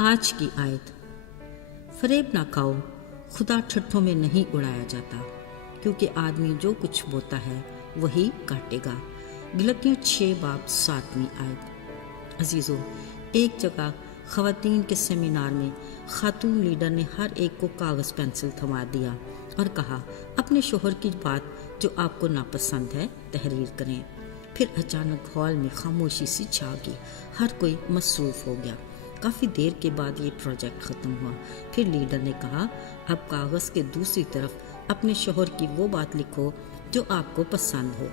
آج کی آیت: فریب نہ کھاؤ، خدا ٹھٹھوں میں نہیں اڑایا جاتا، کیونکہ آدمی جو کچھ بوتا ہے وہی کاٹے گا۔ غلطیوں 6:7 آیت۔ عزیزو، ایک جگہ خواتین کے سیمینار میں خاتون لیڈر نے ہر ایک کو کاغذ پینسل تھما دیا اور کہا اپنے شوہر کی بات جو آپ کو ناپسند ہے تحریر کریں۔ پھر اچانک ہال میں خاموشی سی چھا گئی، ہر کوئی مصروف ہو گیا۔ کافی دیر کے بعد یہ پروجیکٹ ختم ہوا۔ پھر لیڈر نے کہا اب کاغذ کے دوسری طرف اپنے شوہر کی وہ بات لکھو جو آپ کو پسند ہو۔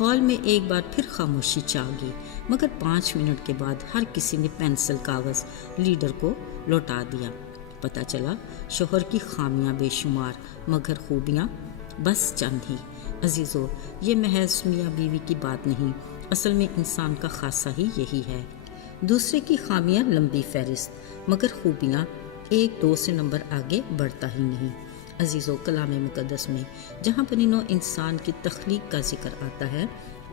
ہال میں ایک بار پھر خاموشی چھا گئی، مگر 5 منٹ کے بعد ہر کسی نے پینسل کاغذ لیڈر کو لوٹا دیا۔ پتہ چلا شوہر کی خامیاں بے شمار، مگر خوبیاں بس چند ہی۔ عزیزو، یہ محض میاں بیوی کی بات نہیں، اصل میں انسان کا خاصہ ہی یہی ہے۔ دوسرے کی خامیاں لمبی فہرست، مگر خوبیاں 1-2 سے نمبر آگے بڑھتا ہی نہیں۔ عزیزو، کلام مقدس میں جہاں بنی نوع انسان کی تخلیق کا ذکر آتا ہے،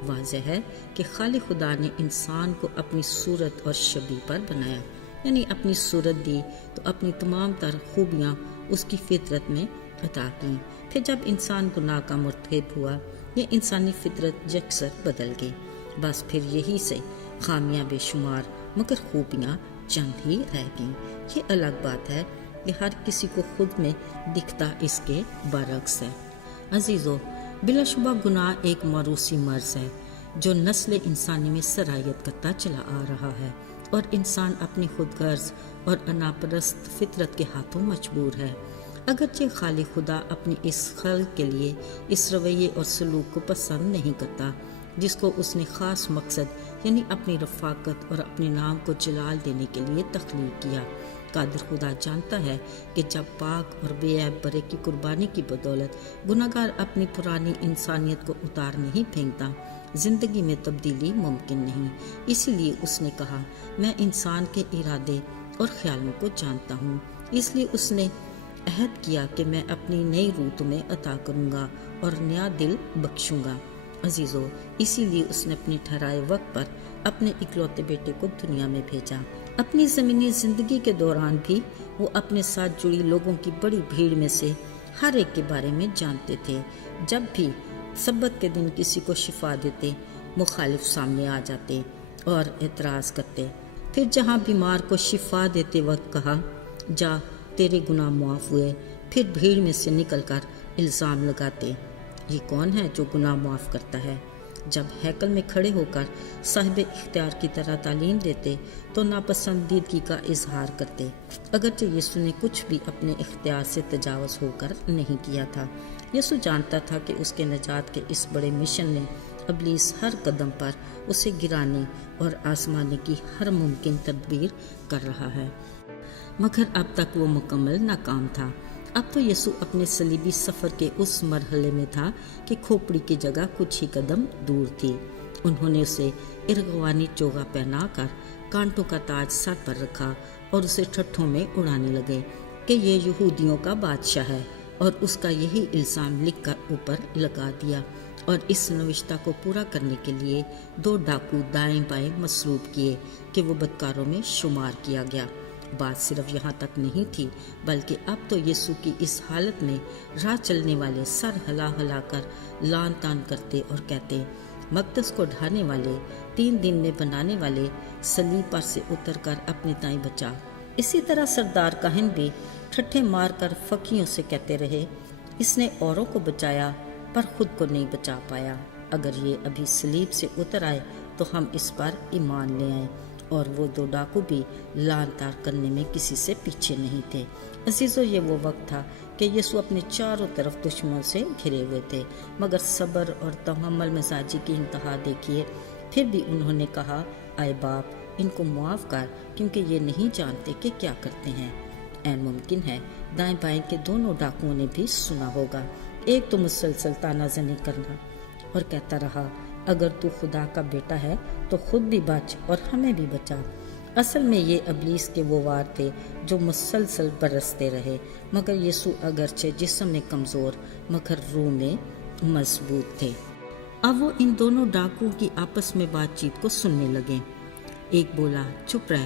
واضح ہے کہ خالق خدا نے انسان کو اپنی صورت اور شبیہ پر بنایا، یعنی اپنی صورت دی تو اپنی تمام تر خوبیاں اس کی فطرت میں عطا کی۔ پھر جب انسان گناہ کا مرتکب ہوا، یہ انسانی فطرت یکسر بدل گئی۔ بس پھر یہی سے خامیاں بے شمار، مگر خوبیاں چند ہی رہ گئیں۔ یہ الگ بات ہے کہ ہر کسی کو خود میں دکھتا اس کے برعکس ہے۔ عزیزو، بلا شبہ گناہ ایک موروثی مرض ہے جو نسل انسانی میں سرایت کرتا چلا آ رہا ہے، اور انسان اپنی خود غرض اور انا پرست فطرت کے ہاتھوں مجبور ہے۔ اگرچہ خالق خدا اپنی اس خلق کے لیے اس رویے اور سلوک کو پسند نہیں کرتا جس کو اس نے خاص مقصد یعنی اپنی رفاقت اور اپنے نام کو جلال دینے کے لیے تخلیق کیا۔ قادر خدا جانتا ہے کہ جب پاک اور بے عیب برے کی قربانی کی بدولت گناہگار اپنی پرانی انسانیت کو اتار نہیں پھینکتا، زندگی میں تبدیلی ممکن نہیں۔ اسی لیے اس نے کہا میں انسان کے ارادے اور خیالوں کو جانتا ہوں، اس لیے اس نے عہد کیا کہ میں اپنی نئی روح تمہیں عطا کروں گا اور نیا دل بخشوں گا۔ عزیزو، اسی لیے اس نے اپنے ٹھہرائے وقت پر اپنے اکلوتے بیٹے کو دنیا میں بھیجا۔ اپنی زمینی زندگی کے دوران بھی وہ اپنے ساتھ جڑی لوگوں کی بڑی بھیڑ میں سے ہر ایک کے بارے میں جانتے تھے۔ جب بھی سبت کے دن کسی کو شفا دیتے، مخالف سامنے آ جاتے اور اعتراض کرتے۔ پھر جہاں بیمار کو شفا دیتے وقت کہا جا تیرے گناہ معاف ہوئے، پھر بھیڑ میں سے نکل کر الزام لگاتے یہ کون ہے جو گناہ معاف کرتا ہے؟ جب ہیکل میں کھڑے ہو کر صاحب اختیار کی طرح تعلیم دیتے تو ناپسندیدگی کا اظہار کرتے، اگرچہ یسوع نے کچھ بھی اپنے اختیار سے تجاوز ہو کر نہیں کیا تھا۔ یسوع جانتا تھا کہ اس کے نجات کے اس بڑے مشن میں ابلیس ہر قدم پر اسے گرانے اور آزمانے کی ہر ممکن تدبیر کر رہا ہے، مگر اب تک وہ مکمل ناکام تھا۔ اب تو یسوع اپنے صلیبی سفر کے اس مرحلے میں تھا کہ کھوپڑی کی جگہ کچھ ہی قدم دور تھی۔ انہوں نے اسے ارغوانی چوغا پہنا کر کانٹوں کا تاج سر پر رکھا اور اسے ٹھٹھوں میں اڑانے لگے کہ یہ یہودیوں کا بادشاہ ہے، اور اس کا یہی الزام لکھ کر اوپر لگا دیا، اور اس نوشتہ کو پورا کرنے کے لیے 2 ڈاکو دائیں بائیں مسلوب کیے کہ وہ بدکاروں میں شمار کیا گیا۔ بات صرف یہاں تک نہیں تھی، بلکہ اب تو یسوع کی اس حالت میں راہ چلنے والے سر ہلا ہلا کر لان تان کرتے اور کہتے مقدس کو ڈھانے والے، 3 دن میں بنانے والے، صلیب پر سے اتر کر اپنے تائیں بچا۔ اسی طرح سردار کاہن بھی ٹھٹھے مار کر فقیوں سے کہتے رہے اس نے اوروں کو بچایا پر خود کو نہیں بچا پایا۔ اگر یہ ابھی صلیب سے اتر آئے تو ہم اس پر ایمان لے آئیں۔ اور وہ 2 ڈاکو بھی لان تار کرنے میں کسی سے پیچھے نہیں تھے۔ عزیزو، یہ وہ وقت تھا کہ یسوع اپنے چاروں طرف دشمنوں سے گھرے ہوئے تھے، مگر صبر اور تحمل مزاجی کی انتہا دیکھیے۔ پھر بھی انہوں نے کہا اے باپ ان کو معاف کر، کیونکہ یہ نہیں جانتے کہ کیا کرتے ہیں۔ عین ممکن ہے دائیں بائیں کے دونوں ڈاکوؤں نے بھی سنا ہوگا۔ ایک تو مسلسل تانا زنی کرنا اور کہتا رہا اگر تو خدا کا بیٹا ہے تو خود بھی بچ اور ہمیں بھی بچا۔ اصل میں یہ ابلیس کے وہ وار تھے جو مسلسل برستے رہے، مگر یسوع اگرچہ جسم میں کمزور مگر روح میں مضبوط تھے۔ اب وہ ان دونوں ڈاکوؤں کی آپس میں بات چیت کو سننے لگے۔ ایک بولا چپ رہ،